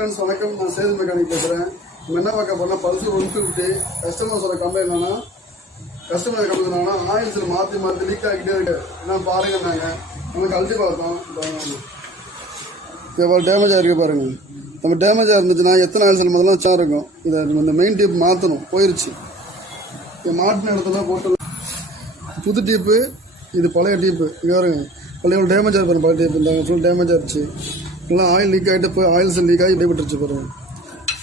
Friends वणक्कम நான் sales mechanic பேசுறேன். நம்ம என்ன பார்க்க போறோம்னா பல்சர் 150 கஸ்டமர்ஸோட கம்ப்ளைண்ட் என்னன்னா கஸ்டமர் கம்ப்ளைண்ட் என்னன்னா ஆயில்ஸ் மாத்தி லீக் ஆகிட்டே இருக்கு. நான் பாருங்க நம்ம கழட்டி பார்த்தோம். இப்போ டேமேஜ் ஆயிருக்கு பாருங்க. நம்ம டேமேஜ் இருந்துச்சுன்னா எத்தனை ஆயில்ஸ் முதல்ல சார் இருக்கும். இதை இந்த மெயின் டியூப் மாற்றணும். போயிருச்சு. இப்போ மாட்டின இடத்துல போட்டு புது டியூப்பு இது பழைய டியூப்பு. இது பாருங்க பழைய டேமேஜ் ஆகிருப்பாரு. பழைய டியூப் இந்த ஃபுல் டேமேஜ் ஆயிடுச்சு. எல்லாம் ஆயில் லீக் ஆகிட்டு போய் ஆயில்ஸ் லீக் ஆகி இப்படி விட்டுருச்சு பாருங்க.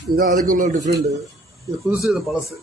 இதுதான் அதுக்கு உள்ள டிஃப்ரெண்ட்டு. இது புதுசு, இது பழசு.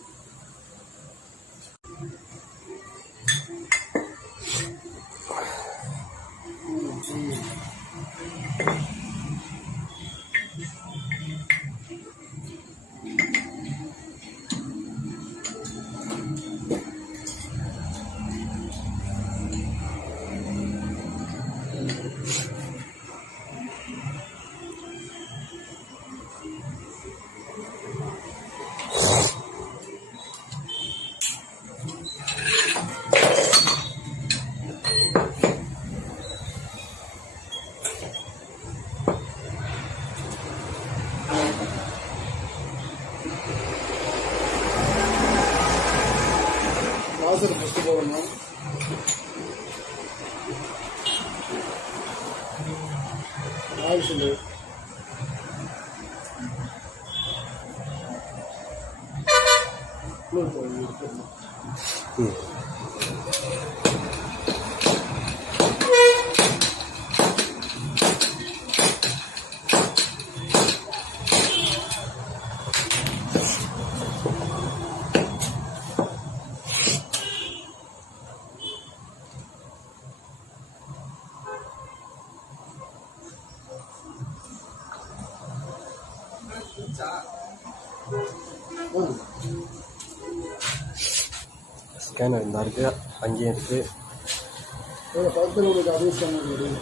வாசர் ஃபஸ்ட்டு போடணும். ஆயில் சொல்லு ஸ்கேனர் இந்த இருக்குது, அங்கேயும் இருக்குது. பக்கத்தில் உங்களுக்கு அதே ஸ்கேனர் இருக்குது.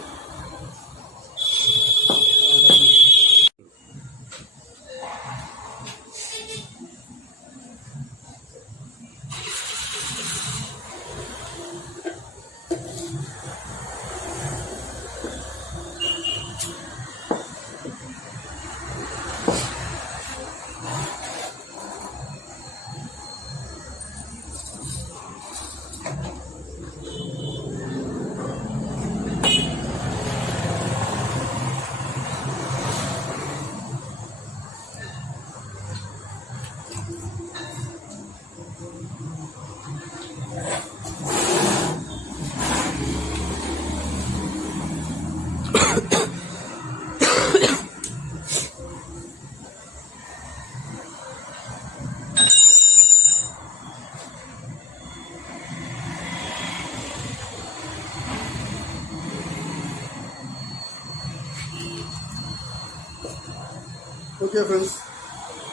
ஓகே ஃப்ரெண்ட்ஸ்,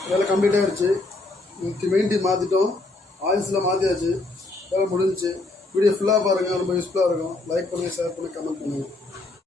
வேலை கம்ப்ளீட் ஆகிடுச்சு. மெயின் டீம் மாற்றிட்டோம், ஆயில்ஸில் மாற்றியாச்சு, வேலை முடிஞ்சிச்சு. வீடியோ ஃபுல்லாக பாருங்கள், ரொம்ப யூஸ்ஃபுல்லாக இருக்கும். லைக் பண்ணுங்கள், ஷேர் பண்ணுங்கள், கமெண்ட் பண்ணுங்கள்.